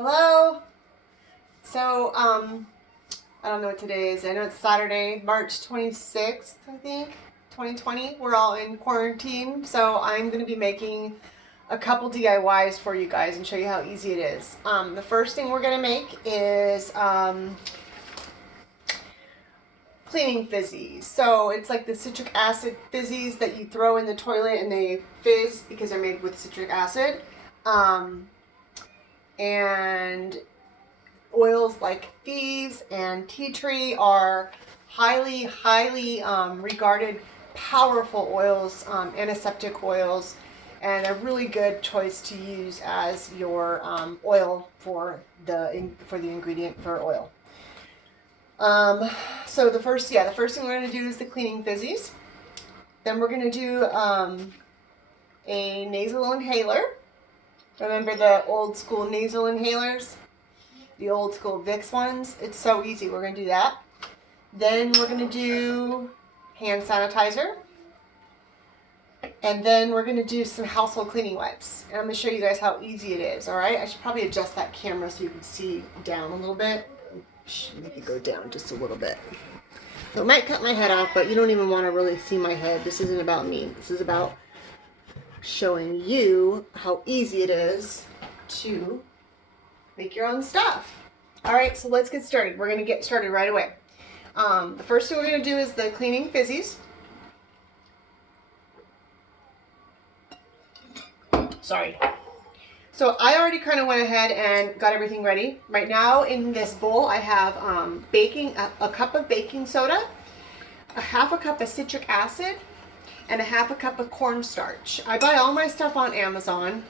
Hello. So, I don't know what today is. I know it's Saturday, March 26th, I think, 2020. We're all in quarantine, so I'm going to be making a couple DIYs for you guys and show you how easy it is. The first thing we're going to make is cleaning fizzies. So it's like the citric acid fizzies that you throw in the toilet and they fizz because they're made with citric acid. And oils like Fizzies and tea tree are highly regarded powerful oils, antiseptic oils, and a really good choice to use as your oil for the ingredient for oil. So the first thing we're going to do is the cleaning fizzies. Then we're going to do a nasal inhaler. Remember the old school nasal inhalers? The old school Vicks ones. It's so easy. We're going to do that. Then we're going to do hand sanitizer. And then we're going to do some household cleaning wipes. And I'm going to show you guys how easy it is, all right? I should probably adjust that camera so you can see down a little bit. Make it go down just a little bit. So it might cut my head off, but you don't even want to really see my head. This isn't about me. This is about showing you how easy it is to make your own stuff. All right, so let's get started. We're going to get started right away. The first thing we're going to do is the cleaning fizzies. Sorry. So I already kind of went ahead and got everything ready. Right now in this bowl I have a cup of baking soda, a half a cup of citric acid, and a half a cup of cornstarch. I buy all my stuff on Amazon.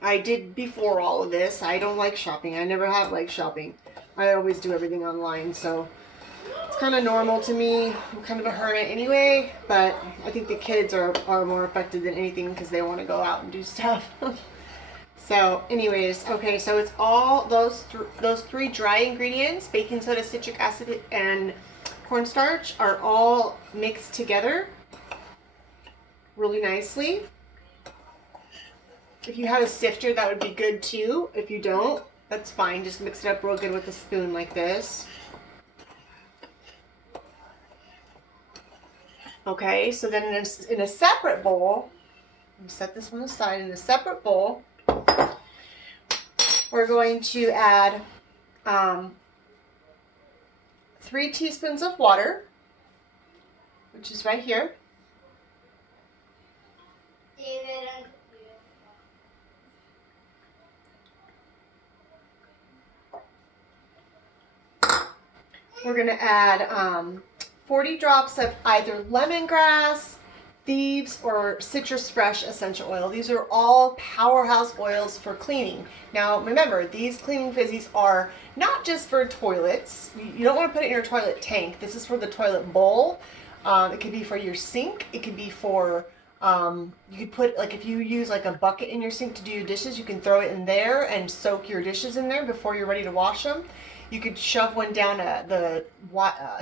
I did before all of this. I don't like shopping. I never have liked shopping. I always do everything online, so it's kind of normal to me. I'm kind of a hermit anyway, but I think the kids are more affected than anything because they want to go out and do stuff. So anyways, okay, so it's all those three dry ingredients, baking soda, citric acid, and cornstarch, are all mixed together really nicely. If you have a sifter, that would be good too. If you don't, that's fine. Just mix it up real good with a spoon like this. Okay, so then in a separate bowl, set this one aside. In a separate bowl, we're going to add 3 teaspoons of water, which is right here. We're going to add 40 drops of either lemongrass, thieves, or citrus fresh essential oil. These are all powerhouse oils for cleaning. Now remember, these cleaning fizzies are not just for toilets. You don't want to put it in your toilet tank. This is for the toilet bowl. It could be for your sink. It could be for, you could put, like if you use like a bucket in your sink to do your dishes, you can throw it in there and soak your dishes in there before you're ready to wash them. You could shove one down the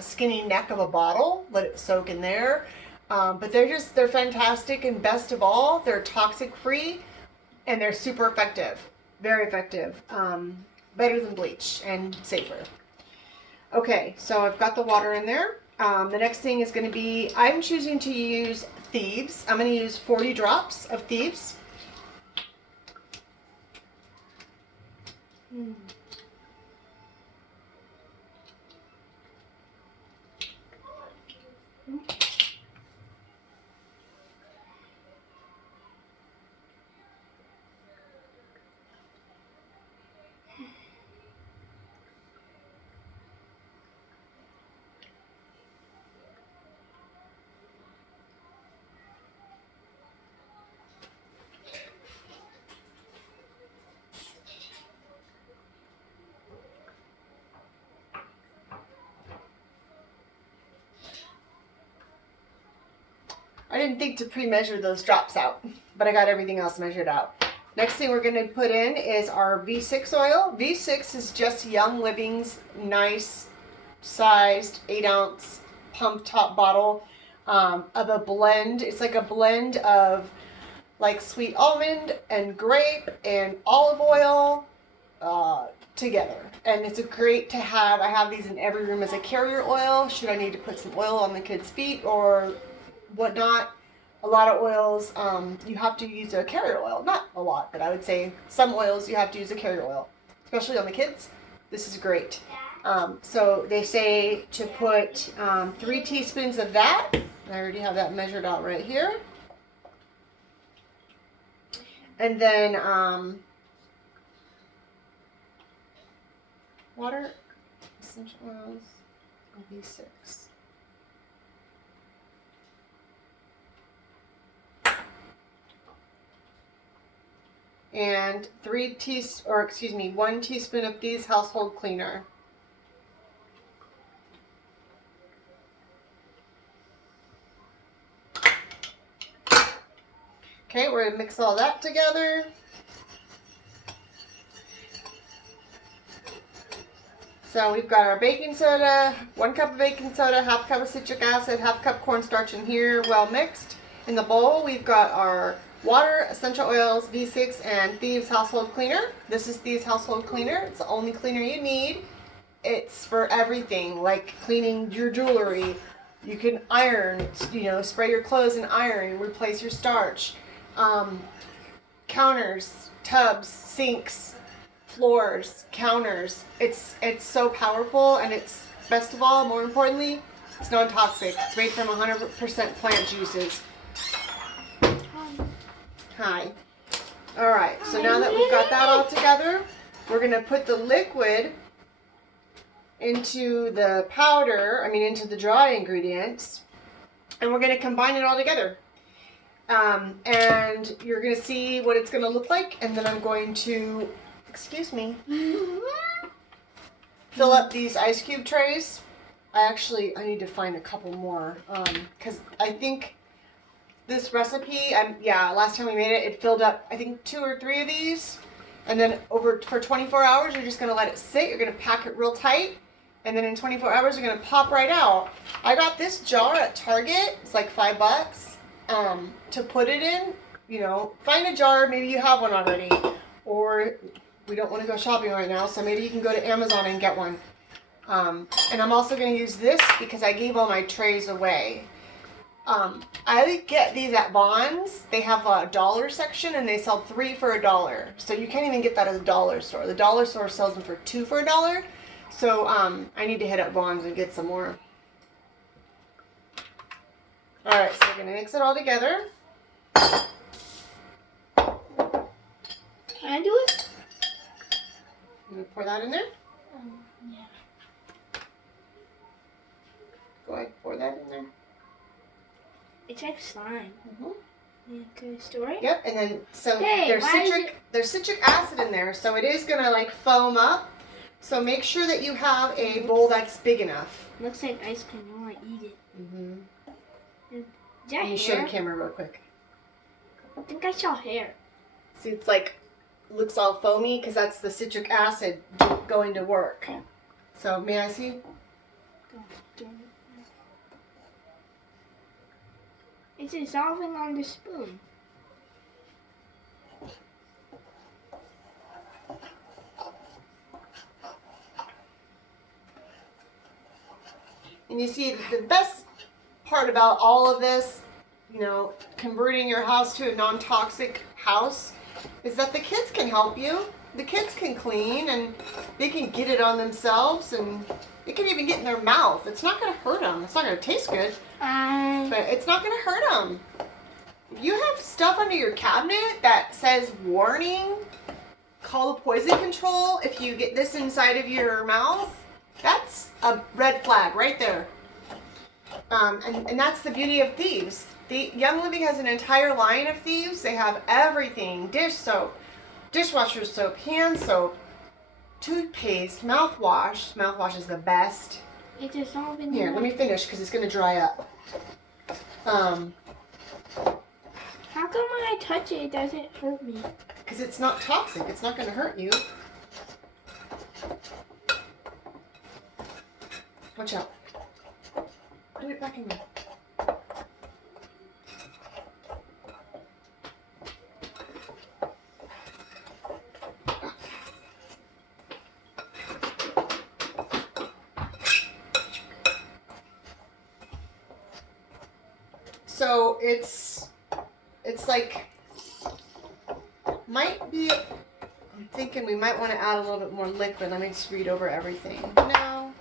skinny neck of a bottle, let it soak in there. But they're fantastic, and best of all, they're toxic free and they're super effective, very effective, better than bleach and safer. Okay, so I've got the water in there. The next thing is going to be, I'm choosing to use Thieves. I'm going to use 40 drops of Thieves. I didn't think to pre-measure those drops out, but I got everything else measured out. Next thing we're going to put in is our V6 oil. V6 is just Young Living's nice sized 8-ounce pump top bottle of a blend. It's like a blend of like sweet almond and grape and olive oil together. And it's a great to have. I have these in every room as a carrier oil. Should I need to put some oil on the kids' feet or whatnot? A lot of oils, you have to use a carrier oil. Not a lot, but I would say some oils you have to use a carrier oil, especially on the kids. This is great. So they say to put 3 teaspoons of that. I already have that measured out right here. And then water, essential oils, B6. And 1 teaspoon of Fizzies household cleaner. Okay, we're gonna mix all that together. So we've got our baking soda, 1 cup of baking soda, half cup of citric acid, half cup cornstarch in here, well mixed. In the bowl, we've got our water, essential oils, V6, and Fizzies household cleaner. This is Fizzies household cleaner. It's the only cleaner you need. It's for everything, like cleaning your jewelry. You can iron, spray your clothes in iron, replace your starch. Counters, tubs, sinks, floors, counters. It's so powerful, and it's, best of all, more importantly, it's non-toxic. It's made from 100% plant juices. Hi. All right, so now that we've got that all together, we're going to put the liquid into the powder, into the dry ingredients, and we're going to combine it all together. And you're going to see what it's going to look like, and then I'm going to, excuse me, fill up these ice cube trays. I need to find a couple more, because I think this recipe, last time we made it, it filled up, I think 2 or 3 of these, and then for 24 hours, you're just going to let it sit. You're going to pack it real tight, and then in 24 hours, you're going to pop right out. I got this jar at Target. It's like $5. To put it in, find a jar, maybe you have one already, or we don't want to go shopping right now, so maybe you can go to Amazon and get one. And I'm also going to use this because I gave all my trays away. I get these at Vons. They have a dollar section and they sell 3 for $1. So you can't even get that at the dollar store. The dollar store sells them for 2 for $1. So I need to hit up Vons and get some more. Alright, so we're going to mix it all together. Can I do it? I'm going to pour that in there. Yeah. Go ahead, pour that in there. It's like slime. Mm-hmm. Yeah, can I store it? Yep, and then Hey, there's citric acid in there, so it is going to like foam up. So make sure that you have a bowl that's big enough. Looks like ice cream. I want to eat it. Mm-hmm. Is that Let me show the camera real quick. I think I saw hair. See, it's like, looks all foamy because that's the citric acid going to work. So, may I see? It's dissolving on the spoon. And you see, the best part about all of this, converting your house to a non-toxic house, is that the kids can help you. The kids can clean, and they can get it on themselves, and it can even get in their mouth. It's not going to hurt them. It's not going to taste good, but it's not going to hurt them. If you have stuff under your cabinet that says warning, call the poison control, if you get this inside of your mouth, that's a red flag right there. And that's the beauty of Fizzies. The Young Living has an entire line of Fizzies. They have everything: dish soap, dishwasher soap, hand soap, toothpaste, mouthwash. Mouthwash is the best. It's dissolving. Here, let me finish because it's going to dry up. How come when I touch it, it doesn't hurt me? Because it's not toxic. It's not going to hurt you. Watch out. Put it back in there. it's like, might be, I'm thinking we might want to add a little bit more liquid. Let me just read over everything. No.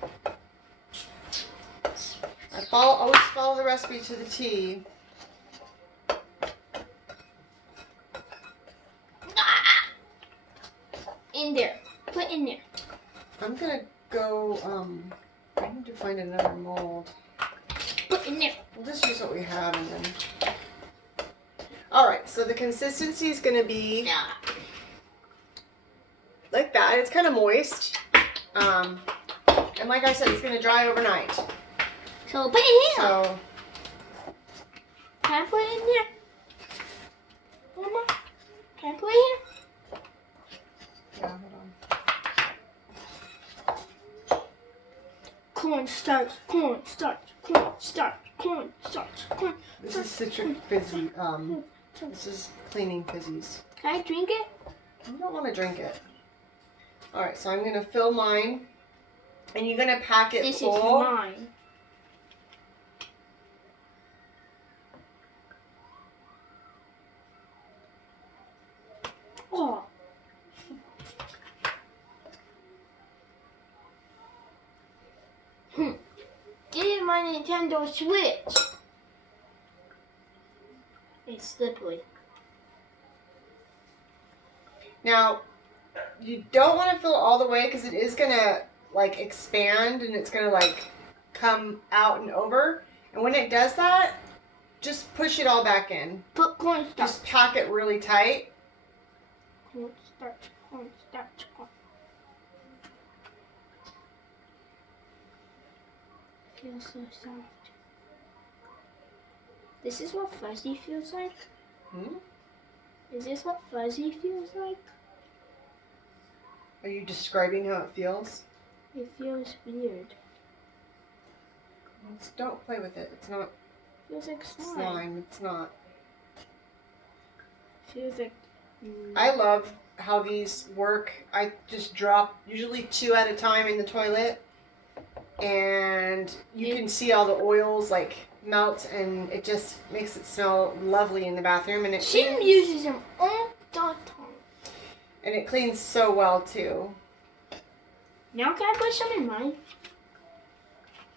Always follow the recipe to the T. In there. Put in there. I'm gonna go, I need to find another mold. Put in there. We'll just use what we have and then. Alright, so the consistency is gonna be like that. It's kind of moist. And like I said, it's gonna dry overnight. So put it here. So, Can I put it in there? Mama? Can I put it here? yeah, hold on. Cornstarch, cornstarch, cornstarch, cornstarch, corn. This is citric fizzy. This is cleaning fizzies. Can I drink it? You don't want to drink it. Alright, so I'm gonna fill mine. And you're gonna pack it This full. is mine. Oh. Get in my Nintendo Switch. It's slippery. Now, you don't want to fill it all the way because it is gonna like expand and it's gonna like come out and over. And when it does that, just push it all back in. Put cornstarch. Just pack it really tight. Cornstarch, cornstarch, corn. Feels so soft. This is what fuzzy feels like? Hmm? Is this what fuzzy feels like? Are you describing how it feels? It feels weird. Don't play with it. It's not Feels like slime. slime. It's not. Feels like. I love how these work. I just drop usually 2 at a time in the toilet, and you can see all the oils like melt, and it just makes it smell lovely in the bathroom. And it She cleans, uses them all the time. and it cleans so well too. Now can I put some in mine?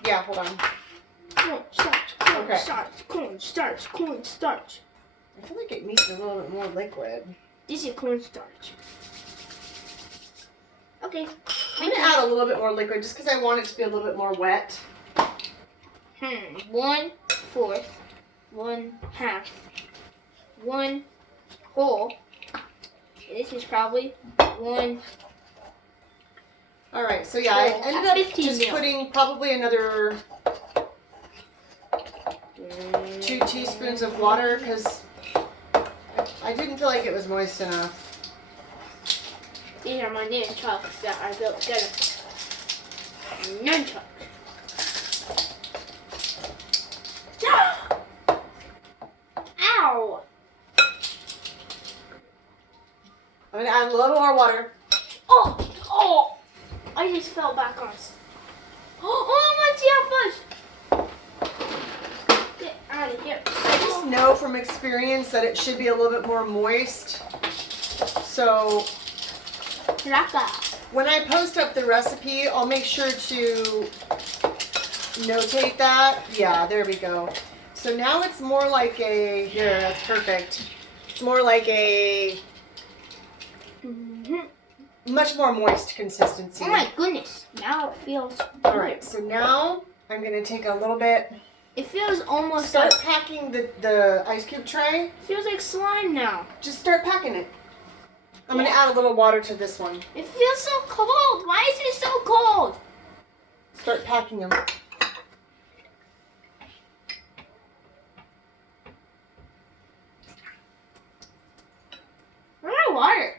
Yeah, hold on. Cornstarch, cornstarch, cornstarch, cornstarch. I feel like it needs a little bit more liquid. This is cornstarch. Okay. I'm gonna add a little bit more liquid just because I want it to be a little bit more wet. 1/4, 1/2, 1 whole. This is probably 1. All right, so yeah, I Oh, ended up 15 just mil. putting probably another 2 teaspoons of water because I didn't feel like it was moist enough. These are my nunchucks that I built together. Nunchucks. Ow! I'm gonna add a little more water. Oh! Oh! I just fell back on. Oh my God! Get out of here! I just know from experience that it should be a little bit more moist. So Raka. when I post up the recipe, I'll make sure to notate that. Yeah, there we go. So now it's more like a, here, that's perfect. It's more like a much more moist consistency. Oh my goodness! Now it feels. All right, so now I'm gonna take a little bit. It feels almost Start like. packing the ice cube tray. Feels like slime now. Just start packing it. I'm gonna add a little water to this one. It feels so cold. Why is it so cold? Start packing them. Where's my water?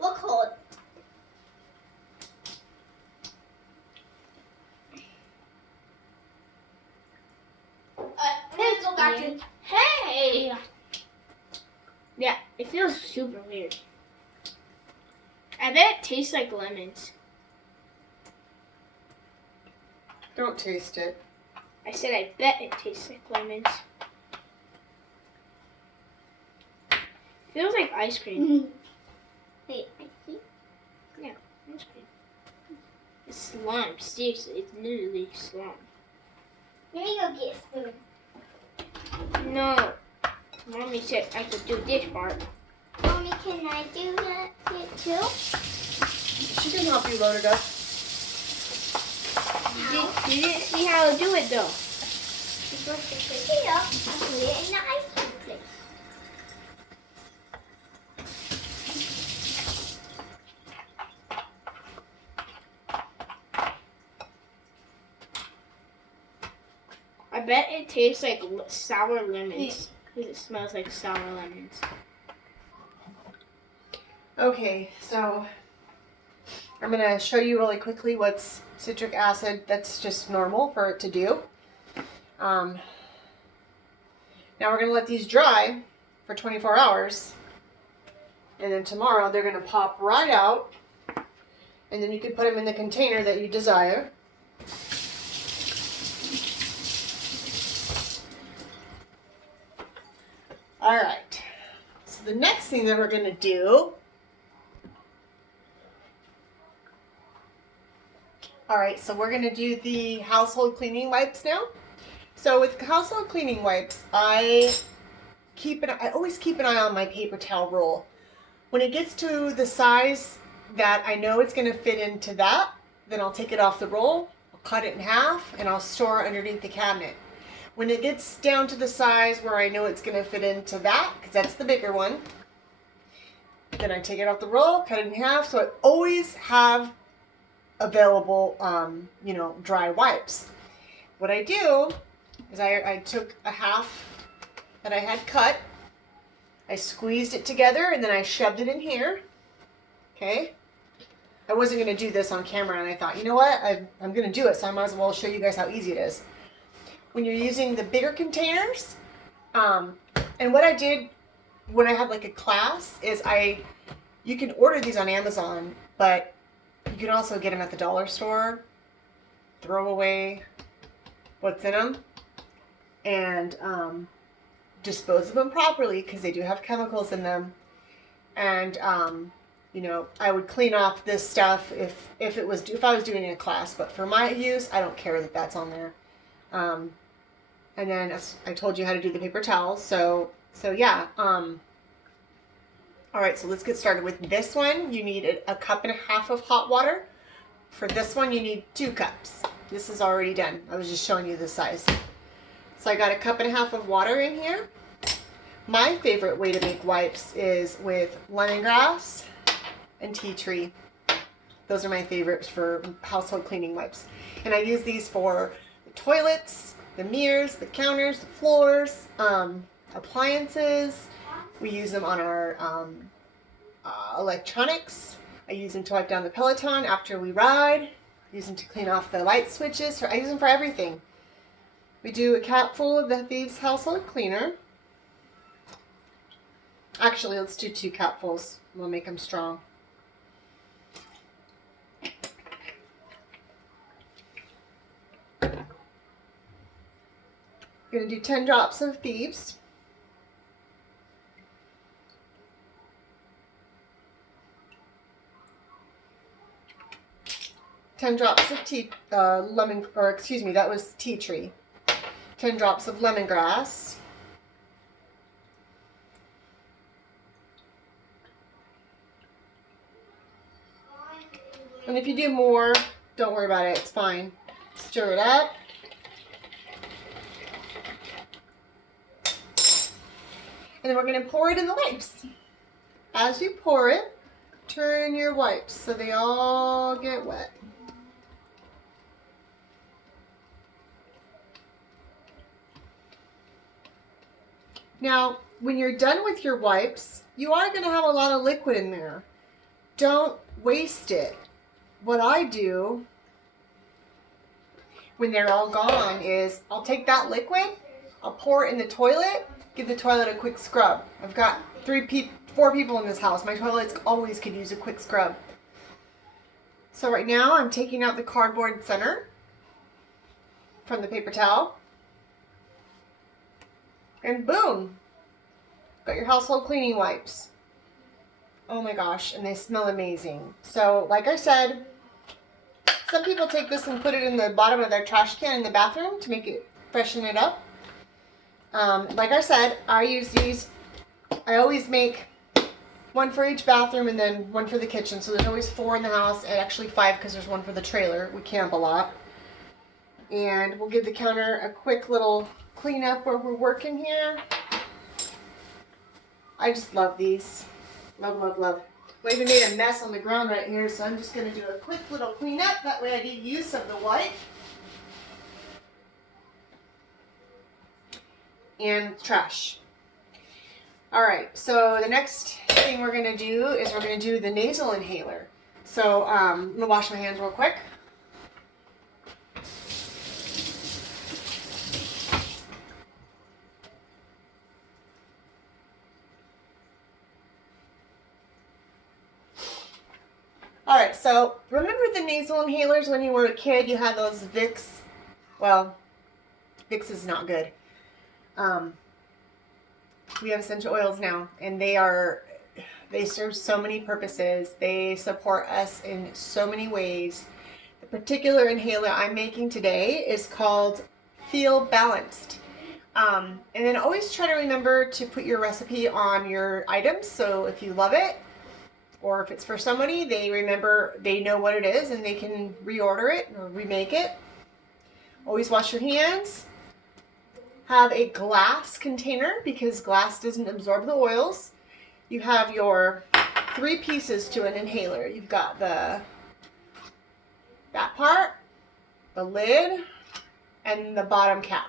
Look cold. I'm gonna go back to. Hey. Yeah, it feels super weird. I bet it tastes like lemons. Don't taste it. I said I bet it tastes like lemons. Feels like ice cream. Wait, I see. Yeah, ice cream. It's slime. Seriously, it's literally slime. Let me go get a spoon. No. Mommy said I could do this part. Mommy, can I do that too? She can help you load it up. You didn't see how to do it though. You're supposed to pick it up and put it in the ice cream place. I bet it tastes like sour lemons. Because it smells like sour lemons. Okay, so I'm going to show you really quickly what's citric acid that's just normal for it to do. Now we're going to let these dry for 24 hours. And then tomorrow they're going to pop right out. And then you can put them in the container that you desire. All right. So the next thing that we're going to do. All right, so we're going to do the household cleaning wipes now. So with household cleaning wipes, I always keep an eye on my paper towel roll. When it gets to the size that I know it's going to fit into that, then I'll take it off the roll, I'll cut it in half, and I'll store it underneath the cabinet. When it gets down to the size where I know it's going to fit into that, because that's the bigger one, then I take it off the roll, cut it in half, so I always have available, dry wipes. What I do is I took a half that I had cut, I squeezed it together, and then I shoved it in here. Okay. I wasn't going to do this on camera, and I thought, you know what? I'm going to do it, so I might as well show you guys how easy it is. When you're using the bigger containers, and what I did when I had like a class is you can order these on Amazon, but you can also get them at the dollar store, throw away what's in them, and dispose of them properly because they do have chemicals in them. And I would clean off this stuff if I was doing a class, but for my use, I don't care that that's on there. And then as I told you how to do the paper towels, so yeah. All right, so let's get started with this one. You need a cup and a half of hot water. For this one, you need 2 cups. This is already done. I was just showing you the size. So I got a cup and a half of water in here. My favorite way to make wipes is with lemongrass and tea tree. Those are my favorites for household cleaning wipes. And I use these for the toilets, the mirrors, the counters, the floors, appliances. We use them on our electronics. I use them to wipe down the Peloton after we ride. I use them to clean off the light switches. I use them for everything. We do a capful of the Fizzies household cleaner. Actually, let's do 2 capfuls. We'll make them strong. We're going to do 10 drops of Thieves. Ten drops of that was tea tree. 10 drops of lemongrass. And if you do more, don't worry about it, it's fine. Stir it up. And then we're going to pour it in the wipes. As you pour it, turn your wipes so they all get wet. Now, when you're done with your wipes, you are going to have a lot of liquid in there. Don't waste it. What I do when they're all gone is I'll take that liquid, I'll pour it in the toilet, give the toilet a quick scrub. I've got 4 people in this house. My toilets always could use a quick scrub. So right now I'm taking out the cardboard center from the paper towel. And boom, Got your household cleaning wipes. Oh my gosh, and they smell amazing. So, like I said, some people take this and put it in the bottom of their trash can in the bathroom to make it freshen it up. Like I said, I use these. I always make one for each bathroom and then one for the kitchen. So there's always 4 in the house, and actually 5 because there's one for the trailer. We camp a lot. And we'll give the counter a quick little clean up where we're working here. I just love these. Love, love, love. I even made a mess on the ground right here, so I'm just going to do a quick little clean up. That way I get use of the wipe. And trash. Alright, so the next thing we're going to do is we're going to do the nasal inhaler. So I'm going to wash my hands real quick. Alright, so remember the nasal inhalers when you were a kid? You had those Vicks. Well, Vicks is not good. We have essential oils now, and they serve so many purposes. They support us in so many ways. The particular inhaler I'm making today is called Feel Balanced. And then always try to remember to put your recipe on your items, so if you love it, or if it's for somebody, they know what it is and they can reorder it or remake it. Always wash your hands. Have a glass container because glass doesn't absorb the oils. You have your 3 pieces to an inhaler. You've got that part, the lid, and the bottom cap.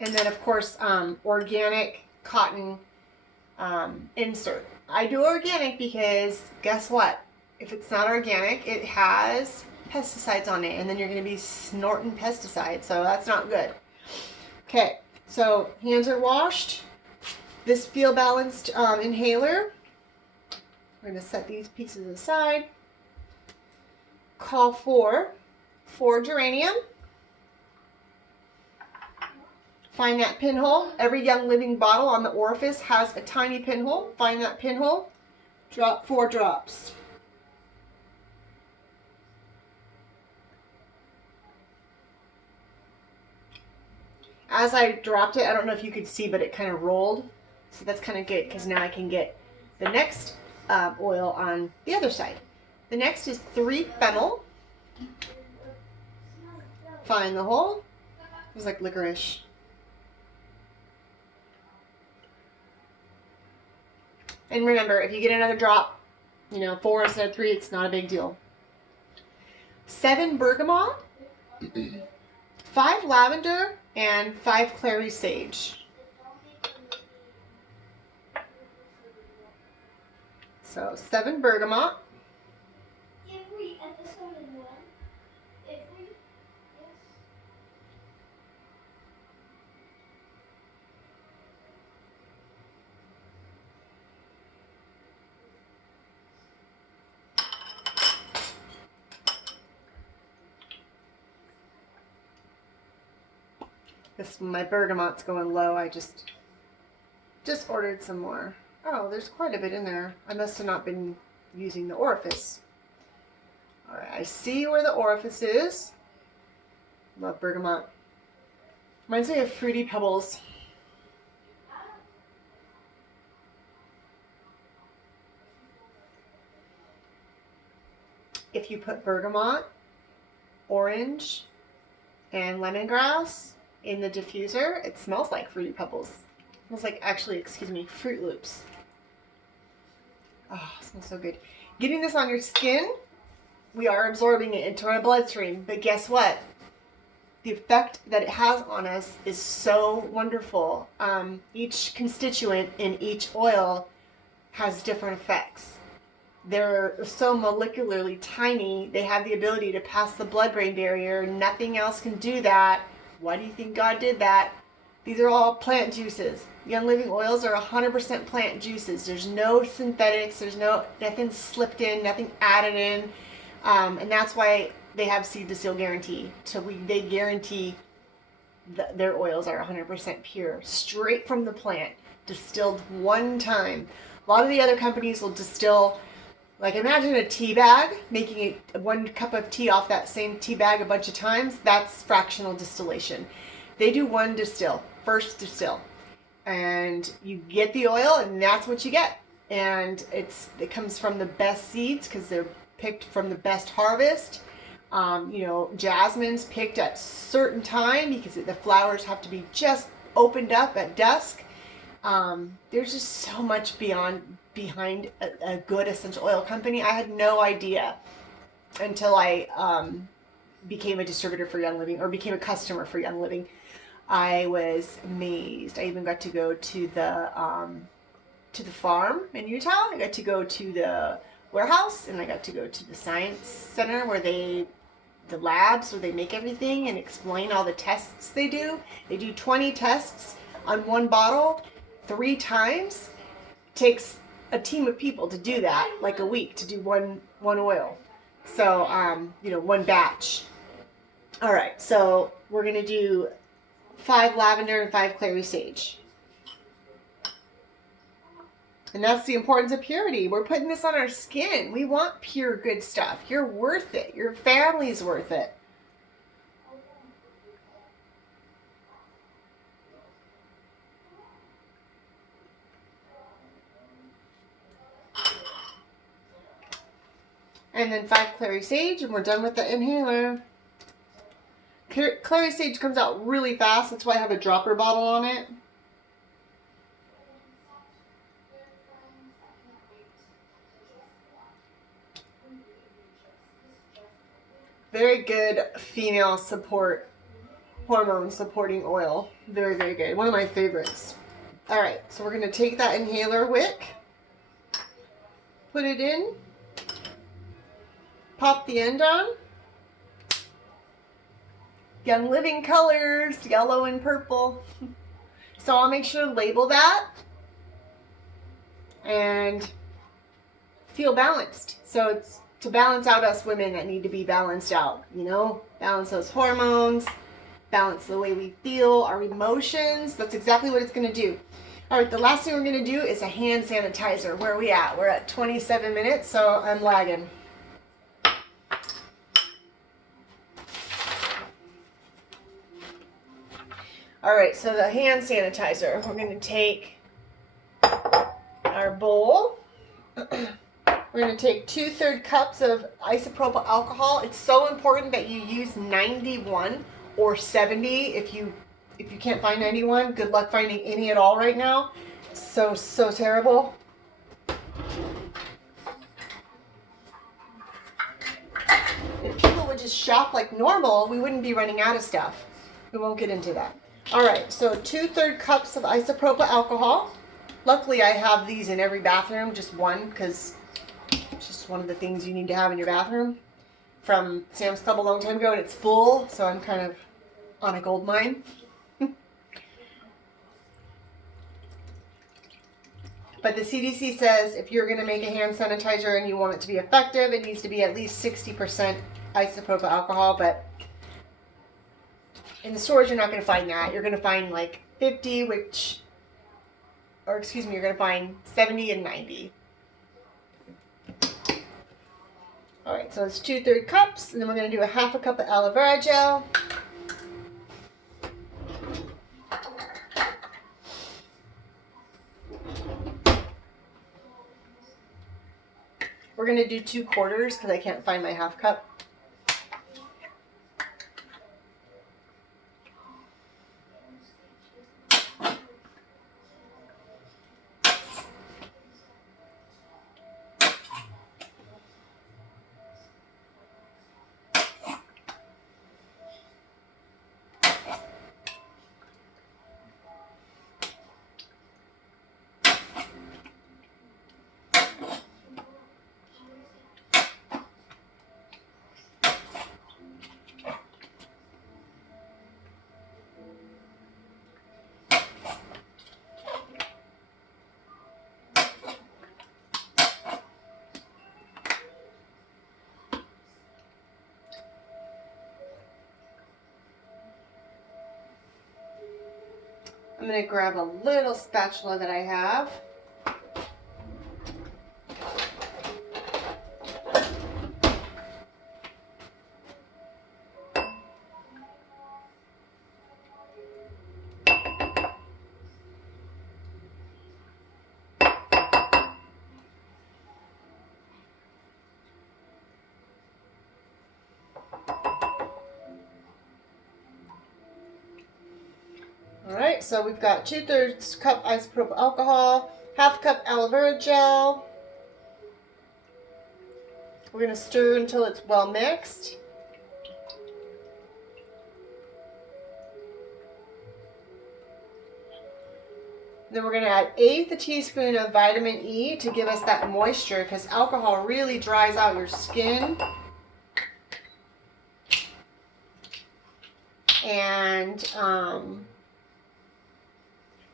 And then of course, organic cotton insert. I do organic because guess what? If it's not organic, it has pesticides on it, and then you're going to be snorting pesticides, so that's not good. Okay, so hands are washed. This Feel Balanced inhaler, we're going to set these pieces aside. Call for geranium. Find that pinhole. Every Young Living bottle on the orifice has a tiny pinhole. Find that pinhole. Drop 4 drops. As I dropped it, I don't know if you could see, but it kind of rolled. So that's kind of good because now I can get the next oil on the other side. The next is 3 fennel. Find the hole. It was like licorice. And remember, if you get another drop, 4 instead of 3, it's not a big deal. 7 bergamot, 5 lavender, and 5 clary sage. So 7 bergamot. Every episode in one. Yes. My bergamot's going low. I just ordered some more. Oh, there's quite a bit in there. I must have not been using the orifice. All right, I see where the orifice is. Love bergamot. Reminds me of Fruity Pebbles. If you put bergamot, orange, and lemongrass in the diffuser, it smells like Fruity Pebbles. It smells like, actually, Fruit Loops. Oh, it smells so good. Getting this on your skin, we are absorbing it into our bloodstream, but guess what? The effect that it has on us is so wonderful. Each constituent in each oil has different effects. They're so molecularly tiny, they have the ability to pass the blood-brain barrier. Nothing else can do that. Why do you think God did that? These are all plant juices. Young Living oils are 100% plant juices. There's no synthetics. There's nothing slipped in, nothing added in. And that's why they have seed to seal guarantee. So they guarantee their oils are 100% pure, straight from the plant. distilled one time. A lot of the other companies will distill, like imagine a tea bag, making 1 cup of tea off that same tea bag a bunch of times. That's fractional distillation. They do one distill, first distill. And you get the oil and that's what you get. And it comes from the best seeds because they're picked from the best harvest. Jasmine's picked at certain time because the flowers have to be just opened up at dusk. There's just so much behind a good essential oil company. I had no idea until I became a distributor for Young Living, or became a customer for Young Living. I was amazed. I even got to go to the farm in Utah. I got to go to the warehouse, and I got to go to the science center where the labs where they make everything and explain all the tests they do. They do 20 tests on one bottle 3 times. It takes a team of people to do that, like a week, to do one oil. So, one batch. All right, so we're going to do 5 lavender and 5 clary sage. And that's the importance of purity. We're putting this on our skin. We want pure, good stuff. You're worth it. Your family's worth it. And then 5 clary sage, and we're done with the inhaler. Clary sage comes out really fast. That's why I have a dropper bottle on it. Very good female hormone supporting oil. Very, very good. One of my favorites. All right, so we're going to take that inhaler wick, put it in, pop the end on. Young Living colors, yellow and purple. So I'll make sure to label that and feel balanced. So it's to balance out us women that need to be balanced out, balance those hormones, balance the way we feel, our emotions. That's exactly what it's going to do. All right, the last thing we're going to do is a hand sanitizer. Where are we at? We're at 27 minutes, so I'm lagging. All right, so the hand sanitizer, we're going to take our bowl. We're going to take 2/3 cups of isopropyl alcohol. It's so important that you use 91 or 70. If you can't find 91, good luck finding any at all right now. So terrible. If people would just shop like normal, we wouldn't be running out of stuff. We won't get into that. All right, so 2/3 cups of isopropyl alcohol. Luckily, I have these in every bathroom, just one, because it's just one of the things you need to have in your bathroom from Sam's Club a long time ago, and it's full, so I'm kind of on a gold mine. But the CDC says if you're going to make a hand sanitizer and you want it to be effective, it needs to be at least 60% isopropyl alcohol, but in the stores, you're not going to find that. You're going to find like 50, you're going to find 70 and 90. All right, so it's 2/3 cups, and then we're going to do a 1/2 cup of aloe vera gel. We're going to do 2/4 because I can't find my 1/2 cup. I'm going to grab a little spatula that I have. Alright, so we've got 2/3 cup isopropyl alcohol, 1/2 cup aloe vera gel. We're going to stir until it's well mixed. Then we're going to add 1/8 teaspoon of vitamin E to give us that moisture, because alcohol really dries out your skin. And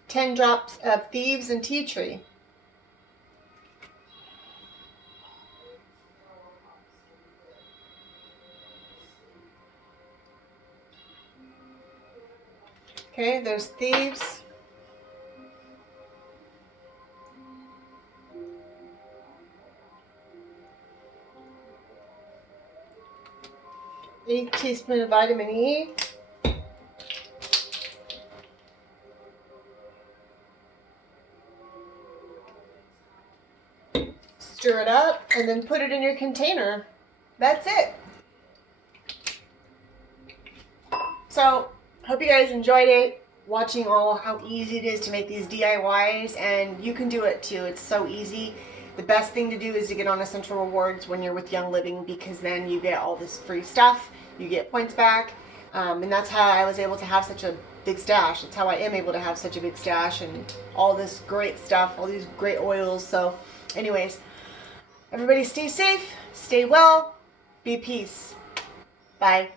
10 drops of Thieves and Tea Tree. Okay, there's Thieves. Eighth teaspoon of vitamin E. Stir it up and then put it in your container. That's it. So, hope you guys enjoyed it, watching all how easy it is to make these DIYs, and you can do it too. It's so easy. The best thing to do is to get on Essential Rewards when you're with Young Living, because then you get all this free stuff, you get points back, and that's how I was able to have such a big stash. That's how I am able to have such a big stash and all this great stuff, all these great oils. So anyways, everybody stay safe, stay well, be peace. Bye.